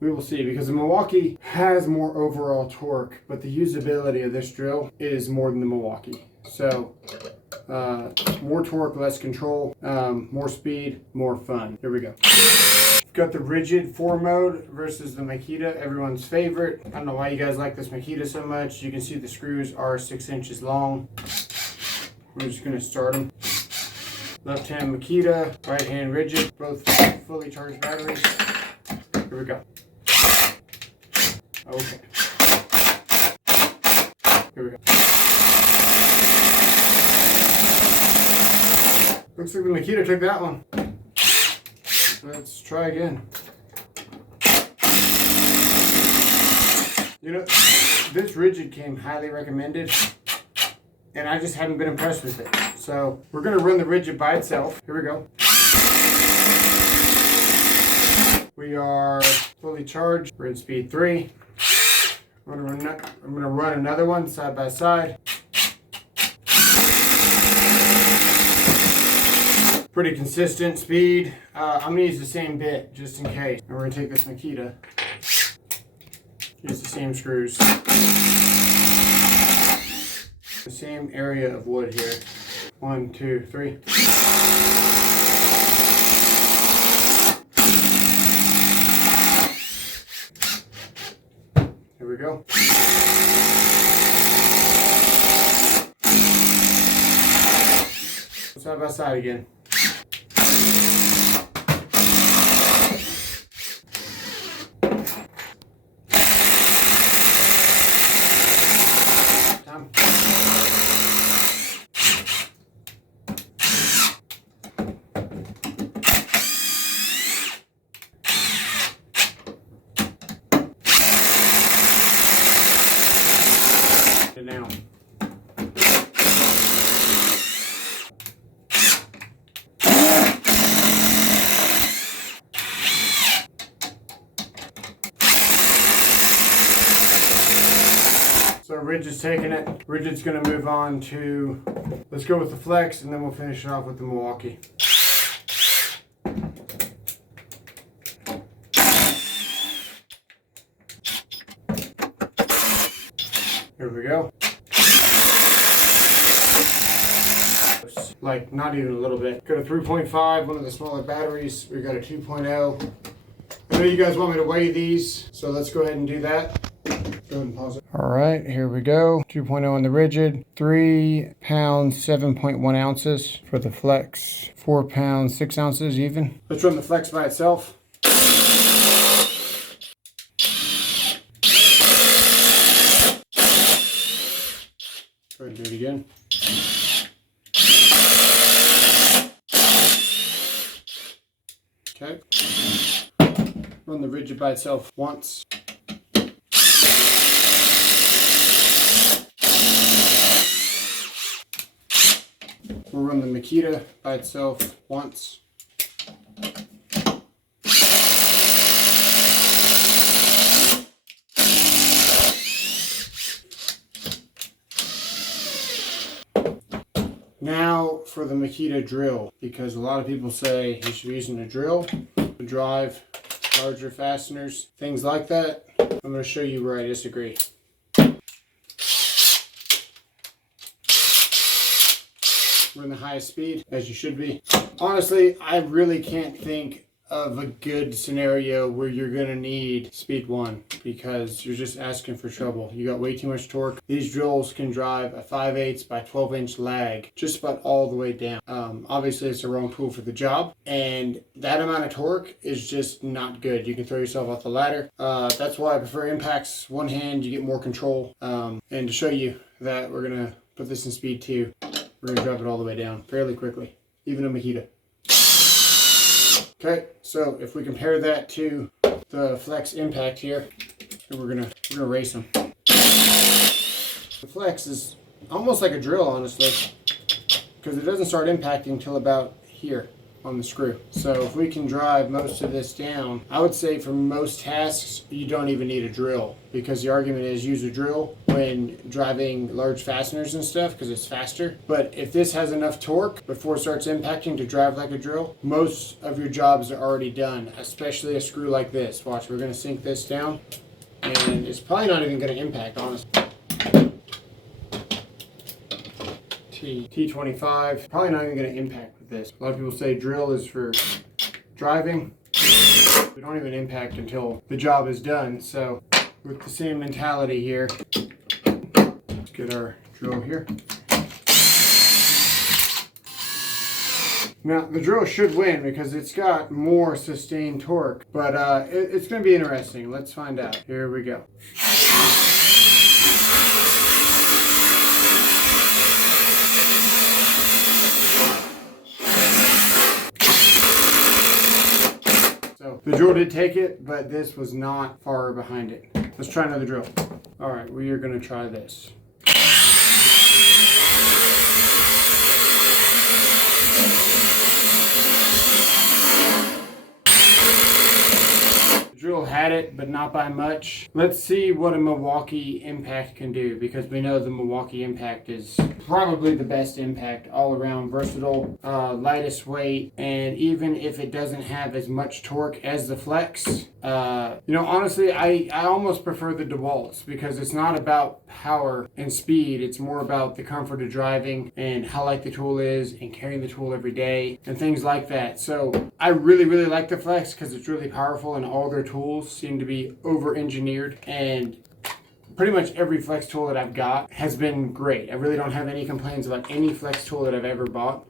We will see, because the Milwaukee has more overall torque, but the usability of this drill is more than the Milwaukee. So more torque, less control, more speed, more fun. Here we go. Got the Ridgid 4 mode versus the Makita, everyone's favorite. I don't know why you guys like this Makita so much. You can see the screws are 6 inches long. We're just gonna start them. Left hand Makita, right hand Ridgid, both fully charged batteries. Here we go. Okay. Here we go. Looks like the Makita took that one. Let's try again. You know, this Ridgid came highly recommended, and I just haven't been impressed with it. So we're gonna run the Ridgid by itself. Here we go. We are fully charged. We're in speed 3. I'm gonna run another one side by side. Pretty consistent speed. I'm gonna use the same bit just in case. And we're gonna take this Makita. Use the same screws. The same area of wood here. 1, 2, 3. Here we go. Side by side again. Now. So Ridgid's taking it. Ridgid's going to move on to, let's go with the Flex, and then we'll finish it off with the Milwaukee. Here we go. Like, not even a little bit. Got a 3.5, one of the smaller batteries. We got a 2.0. I know you guys want me to weigh these, so let's go ahead and do that. Go ahead and pause it. All right, here we go. 2.0 on the Ridgid. 3 pounds, 7.1 ounces for the Flex. 4 pounds, 6 ounces even. Let's run the Flex by itself. Go ahead and do it again. Okay. Run the Ridgid by itself once. We'll run the Makita by itself once. Now for the Makita drill, because a lot of people say you should be using a drill to drive larger fasteners, things like that. I'm going to show you where I disagree. We're in the highest speed, as you should be. Honestly, I really can't think of a good scenario where you're going to need speed 1, because you're just asking for trouble. You got way too much torque. These drills can drive a 5/8 by 12-inch lag just about all the way down. Obviously, it's the wrong tool for the job, and that amount of torque is just not good. You can throw yourself off the ladder. That's why I prefer impacts. One hand, you get more control. And to show you that, we're going to put this in speed 2. We're going to drop it all the way down fairly quickly, even a Makita. Okay, so if we compare that to the Flex Impact here, and we're gonna race them. The Flex is almost like a drill, honestly, because it doesn't start impacting until about here. on the screw. So if we can drive most of this down, I would say for most tasks, you don't even need a drill, because the argument is use a drill when driving large fasteners and stuff because it's faster. But if this has enough torque before it starts impacting to drive like a drill, most of your jobs are already done, especially a screw like this. Watch, we're going to sink this down and it's probably not even going to impact, honestly. T25, probably not even going to impact with this. A lot of people say drill is for driving. We don't even impact until the job is done. So with the same mentality here, let's get our drill here. Now the drill should win because it's got more sustained torque, but it's going to be interesting. Let's find out. Here we go. The drill did take it, but this was not far behind it. Let's try another drill. All right, we are going to try this. The drill had it, but not by much. Let's see what a Milwaukee impact can do, because we know the Milwaukee impact is probably the best impact, all around versatile, lightest weight, and even if it doesn't have as much torque as the Flex, you know, honestly, I almost prefer the DeWalt's because it's not about power and speed. It's more about the comfort of driving and how light the tool is and carrying the tool every day and things like that. So I really, really like the Flex because it's really powerful and all their tools seem to be over-engineered, and pretty much every Flex tool that I've got has been great. I really don't have any complaints about any Flex tool that I've ever bought.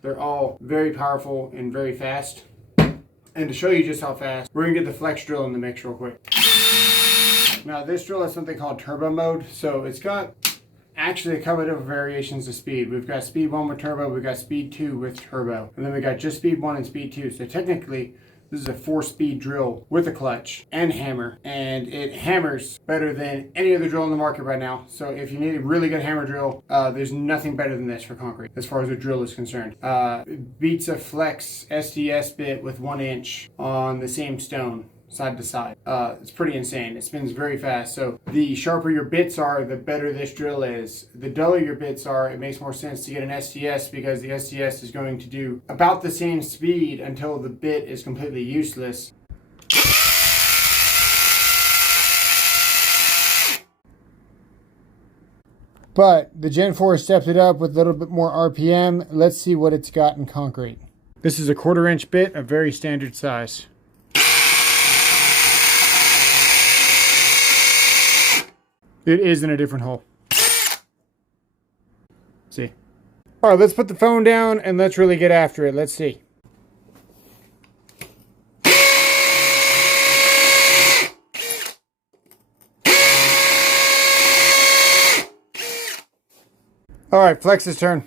They're all very powerful and very fast. And to show you just how fast, we're gonna get the Flex drill in the mix real quick. Now this drill has something called turbo mode. So it's got actually a couple of different variations of speed. We've got speed 1 with turbo, we've got speed 2 with turbo. And then we got just speed 1 and speed 2. So technically, this is a 4-speed drill with a clutch and hammer, and it hammers better than any other drill in the market right now. So if you need a really good hammer drill, there's nothing better than this for concrete as far as a drill is concerned. It beats a Flex SDS bit with 1 inch on the same stone, side to side. It's pretty insane. It spins very fast. So the sharper your bits are, the better this drill is. The duller your bits are, it makes more sense to get an SDS because the SDS is going to do about the same speed until the bit is completely useless. But the Gen 4 stepped it up with a little bit more RPM. Let's see what it's got in concrete. This is a 1/4 inch bit, a very standard size. It is in a different hole. See. All right, let's put the phone down and let's really get after it. Let's see. All right, Flex's turn.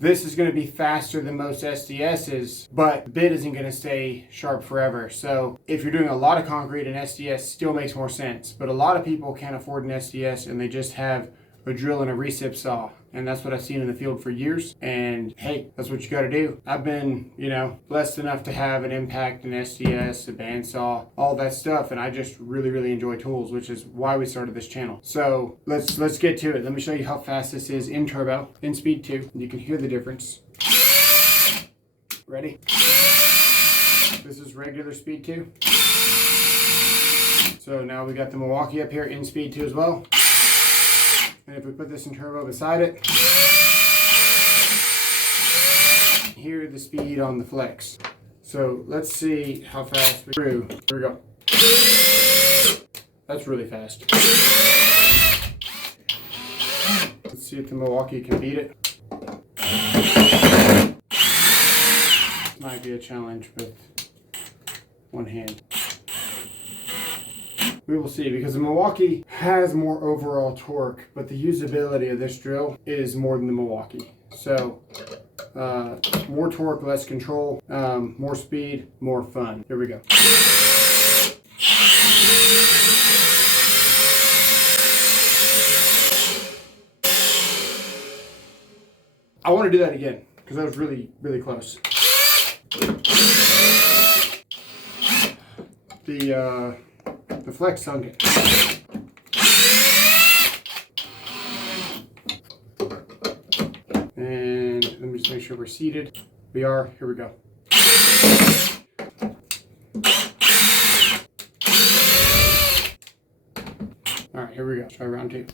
This is going to be faster than most SDSs, but the bit isn't going to stay sharp forever. So if you're doing a lot of concrete, an SDS still makes more sense. But a lot of people can't afford an SDS and they just have a drill and a recip saw. And that's what I've seen in the field for years. And hey, that's what you got to do. I've been, you know, blessed enough to have an impact, an SDS, a bandsaw, all that stuff. And I just really, really enjoy tools, which is why we started this channel. So let's get to it. Let me show you how fast this is in turbo, in speed 2. You can hear the difference. Ready? This is regular speed 2. So now we got the Milwaukee up here in speed 2 as well. And if we put this in turbo beside it, hear the speed on the Flex. So let's see how fast we through. Here we go. That's really fast. Let's see if the Milwaukee can beat it. Might be a challenge with one hand. We will see, because the Milwaukee has more overall torque, but the usability of this drill is more than the Milwaukee. So more torque, less control, more speed, more fun. Here we go. I want to do that again because that was really, really close. The flex sunk it. And let me just make sure we're seated. We are. Here we go. All right, here we go. Let's try round 2.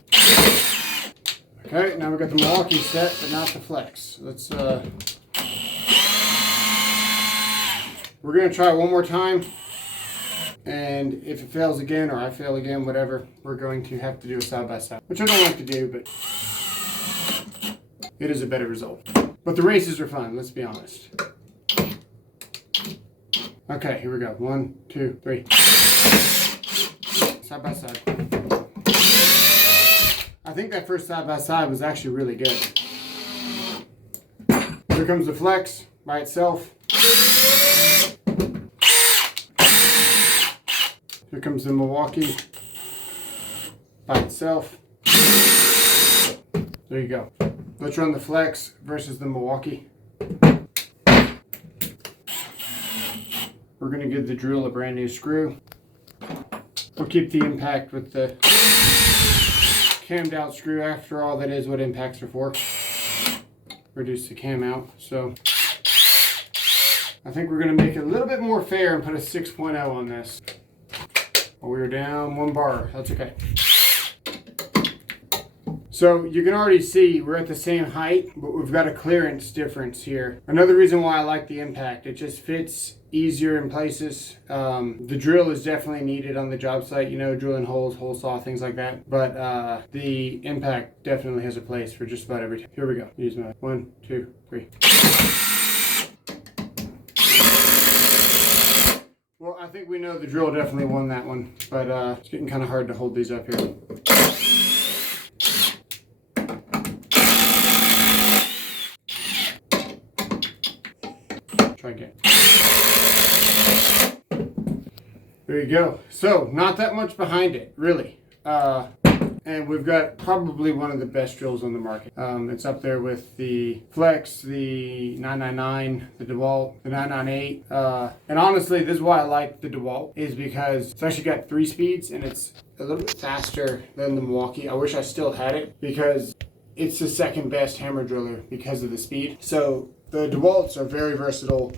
Okay, now we've got the Milwaukee set, but not the flex. Let's we're gonna try it one more time, and if it fails again or I fail again, whatever, we're going to have to do a side by side, which I don't like to do, but it is a better result. But the races are fun, let's be honest. Okay, here we go. 1, 2, 3. Side by side. I think that first side by side was actually really good. Here comes the flex by itself. Here comes the Milwaukee by itself. There you go. Let's run the flex versus the Milwaukee. We're going to give the drill a brand new screw. We'll keep the impact with the cammed out screw. After all, that is what impacts are for. Reduce the cam out. So I think we're going to make it a little bit more fair and put a 6.0 on this. Well, we were down 1 bar. That's okay. So you can already see we're at the same height, but we've got a clearance difference here. Another reason why I like the impact, it just fits easier in places. The drill is definitely needed on the job site, you know, drilling holes, hole saw, things like that. But the impact definitely has a place for just about every time. Here we go. Use my 1, 2, 3. Well, I think we know the drill definitely won that one, but it's getting kind of hard to hold these up here. Try again. There you go. So, not that much behind it, really. And we've got probably one of the best drills on the market. It's up there with the Flex, the 999, the DeWalt, the 998. And honestly, this is why I like the DeWalt, is because it's actually got 3 speeds and it's a little bit faster than the Milwaukee. I wish I still had it because it's the second best hammer driller because of the speed. So the DeWalts are very versatile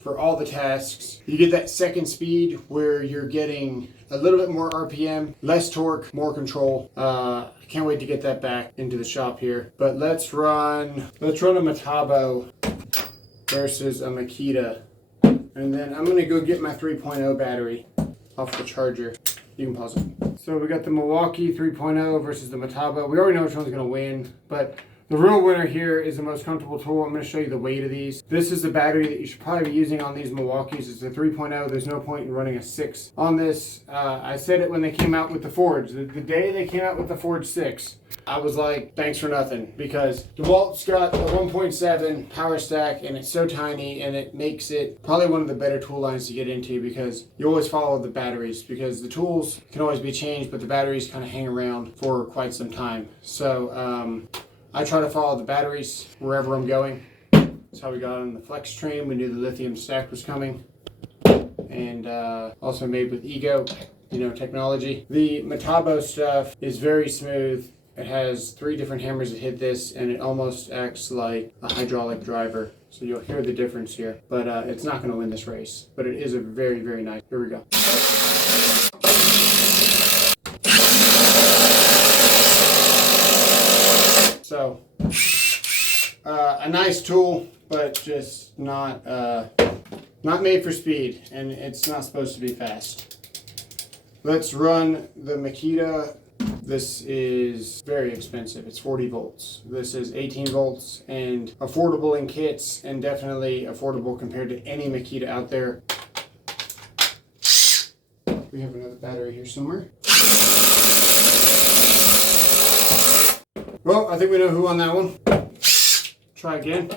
for all the tasks. You get that second speed where you're getting a little bit more RPM, less torque, more control. I can't wait to get that back into the shop here. But let's run a Metabo versus a Makita. And then I'm gonna go get my 3.0 battery off the charger. You can pause it. So we got the Milwaukee 3.0 versus the Metabo. We already know which one's gonna win, but the real winner here is the most comfortable tool. I'm going to show you the weight of these. This is the battery that you should probably be using on these Milwaukees. It's a 3.0. There's no point in running a 6 on this. I said it when they came out with the Forge. The day they came out with the Forge 6, I was like, thanks for nothing. Because DeWalt's got a 1.7 power stack and it's so tiny and it makes it probably one of the better tool lines to get into because you always follow the batteries because the tools can always be changed, but the batteries kind of hang around for quite some time. So, I try to follow the batteries wherever I'm going. That's how we got on the Flex train. We knew the lithium stack was coming. And also made with Ego, you know, technology. The Metabo stuff is very smooth. It has 3 different hammers that hit this and it almost acts like a hydraulic driver. So you'll hear the difference here. But it's not going to win this race. But it is a very, very nice. Here we go. So, a nice tool, but just not made for speed, and it's not supposed to be fast. Let's run the Makita. This is very expensive. It's 40 volts. This is 18 volts and affordable in kits, and definitely affordable compared to any Makita out there. We have another battery here somewhere. Well, I think we know who won that one. Try again.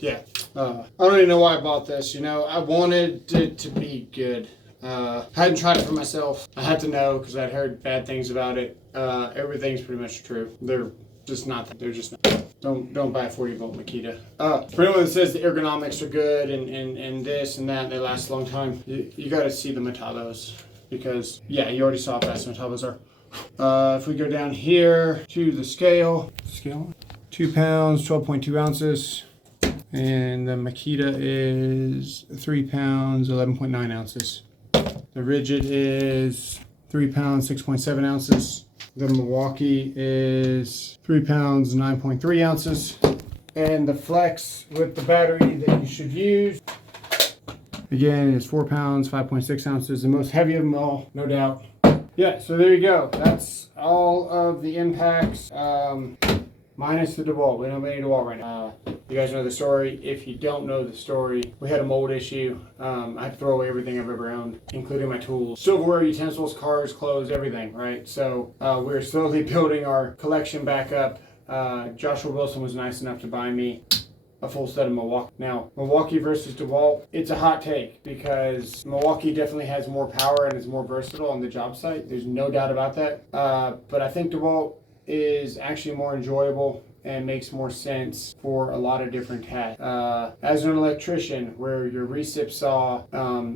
Yeah. I don't even know why I bought this. You know, I wanted it to be good. Hadn't tried it for myself. I had to know because I'd heard bad things about it. Everything's pretty much true. They're just not. Don't buy a 40 volt Makita. For anyone that says the ergonomics are good and this and that and they last a long time, you got to see the Metabos because yeah, you already saw how fast the Metabos are. If we go down here to the scale, 2 pounds, 12.2 ounces. And the Makita is 3 pounds, 11.9 ounces. The Ridgid is 3 pounds, 6.7 ounces. The Milwaukee is 3 pounds, 9.3 ounces. And the Flex with the battery that you should use, again, is 4 pounds, 5.6 ounces. The most heavy of them all, no doubt. Yeah, so there you go. That's all of the impacts, minus the DeWalt. We don't have any DeWalt right now. You guys know the story. If you don't know the story, we had a mold issue. I had to throw away everything I've ever owned, including my tools, silverware, utensils, cars, clothes, everything, right? So we're slowly building our collection back up. Joshua Wilson was nice enough to buy me a full set of Milwaukee. Now, Milwaukee versus DeWalt, it's a hot take because Milwaukee definitely has more power and is more versatile on the job site. There's no doubt about that. But I think DeWalt is actually more enjoyable and makes more sense for a lot of different tasks. As an electrician, where your recip saw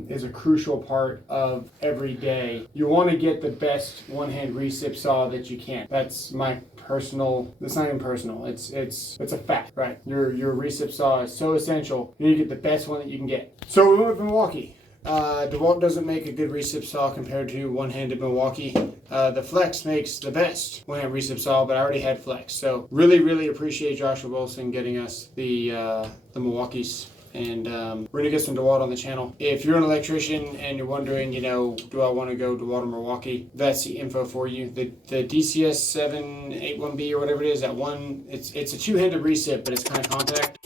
is a crucial part of every day, you want to get the best one-hand recip saw that you can. That's my personal, it's not even personal, it's a fact, right? Your recip saw is so essential. You need to get the best one that you can get. So we went with Milwaukee. DeWalt doesn't make a good recip saw compared to one-handed Milwaukee. The Flex makes the best one-hand recip saw, but I already had Flex. So really appreciate Joshua Wilson getting us the Milwaukees. And we're gonna get some DeWalt on the channel. If you're an electrician and you're wondering, you know, do I want to go DeWalt or Milwaukee? That's the info for you. The DCS 781B or whatever it is, that one, it's a two-handed recip, but it's kind of compact.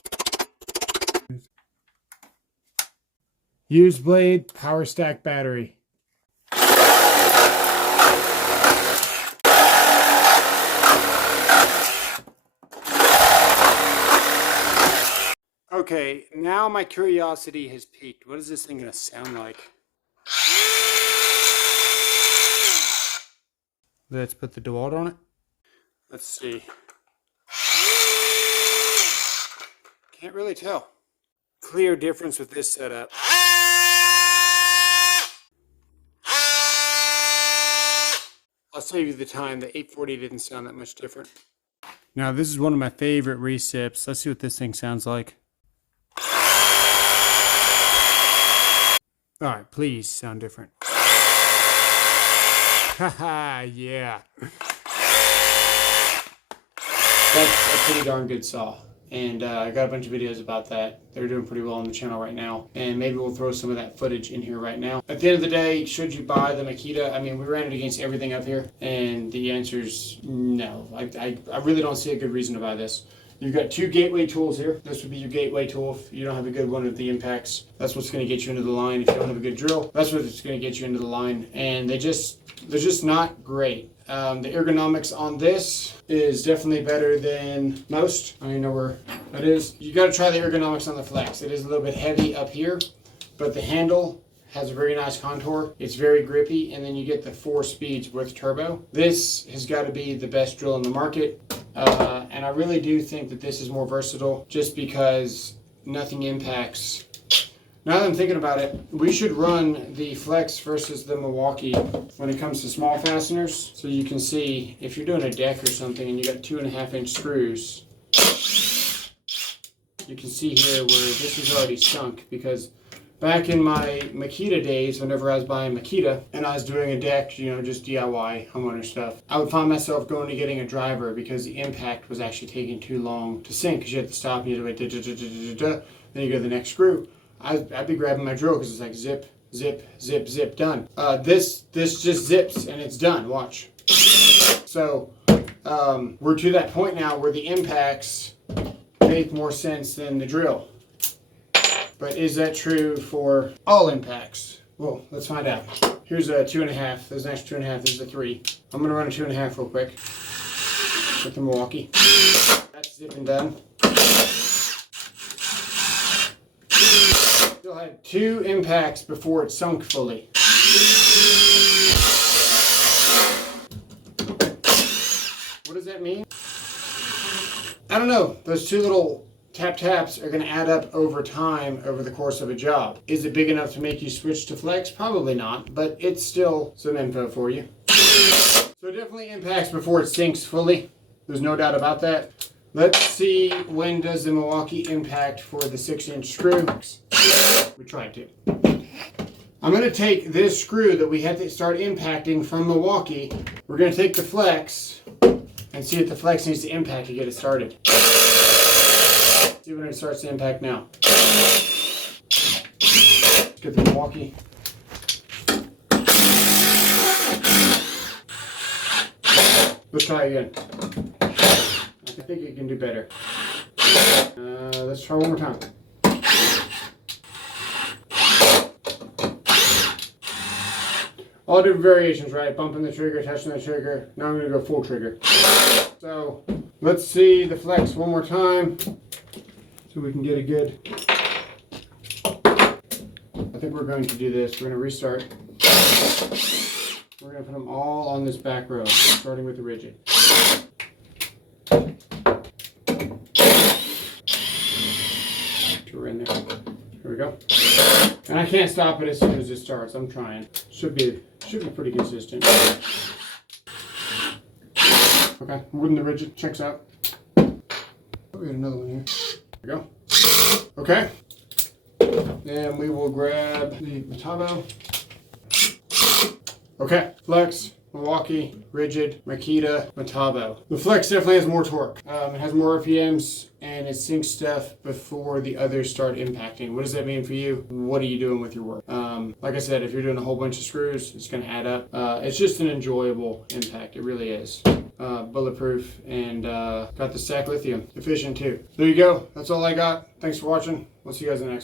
Used blade, power stack battery. Okay, now my curiosity has peaked. What is this thing gonna sound like? Let's put the DeWalt on it. Let's see. Can't really tell. Clear difference with this setup. I'll save you the time. The 840 didn't sound that much different. Now this is one of my favorite recips. Let's see what this thing sounds like. All right, please sound different. Haha, yeah. That's a pretty darn good saw. And I got a bunch of videos about that. They're doing pretty well on the channel right now. And maybe we'll throw some of that footage in here right now. At the end of the day, should you buy the Makita? I mean, we ran it against everything up here. And the answer's no. I really don't see a good reason to buy this. You've got two gateway tools here. This would be your gateway tool if you don't have a good one of the impacts. That's what's going to get you into the line. If you don't have a good drill, that's what's going to get you into the line. And they're just not great. The ergonomics on this is definitely better than most. I don't even know where that is. You got to try the ergonomics on the Flex. It is a little bit heavy up here, but the handle has a very nice contour. It's very grippy, and then you get the 4 speeds with turbo. This has got to be the best drill in the market, and I really do think that this is more versatile just because nothing impacts. Now that I'm thinking about it, we should run the Flex versus the Milwaukee when it comes to small fasteners. So you can see if you're doing a deck or something and you got 2.5-inch screws, you can see here where this is already sunk because back in my Makita days, whenever I was buying Makita and I was doing a deck, you know, just DIY homeowner stuff, I would find myself going to getting a driver because the impact was actually taking too long to sink because you had to stop and you had to wait, then you go to the next screw. I'd be grabbing my drill because it's like zip, zip, zip, zip, done. This just zips and it's done, watch. So we're to that point now where the impacts make more sense than the drill. But is that true for all impacts? Well, let's find out. Here's a 2.5, there's an extra 2.5, this is a 3. I'm gonna run a 2.5 real quick with the Milwaukee. That's zipping done. Still had 2 impacts before it sunk fully. What does that mean? I don't know. Those two little taps are going to add up over time over the course of a job. Is it big enough to make you switch to flex? Probably not, but it's still some info for you. So it definitely impacts before it sinks fully. There's no doubt about that. Let's see, when does the Milwaukee impact for the 6-inch screw? We tried to. I'm going to take this screw that we had to start impacting from Milwaukee. We're going to take the flex and see if the flex needs to impact to get it started. See when it starts to impact now. Let's get the Milwaukee. Let's try again. I think it can do better. Let's try one more time. I'll do variations, right? Bumping the trigger, touching the trigger. Now I'm going to go full trigger. So let's see the flex one more time so we can get a good. I think we're going to do this. We're going to restart. We're going to put them all on this back row, starting with the Ridgid. We're in there. Here we go. And I can't stop it as soon as it starts. I'm trying. Should be pretty consistent. Okay, wooden the Ridgid checks out. Oh, we got another one here. There we go. Okay. Then we will grab the Metabo. Okay, flex, Milwaukee, Ridgid&Makita, Metabo. The flex definitely has more torque. It has more RPMs and it sinks stuff before the others start impacting. What does that mean for you? What are you doing with your work? Like I said, if you're doing a whole bunch of screws, it's going to add up. It's just an enjoyable impact. It really is. Bulletproof and got the stack lithium. Efficient too. There you go. That's all I got. Thanks for watching. We'll see you guys in the next one.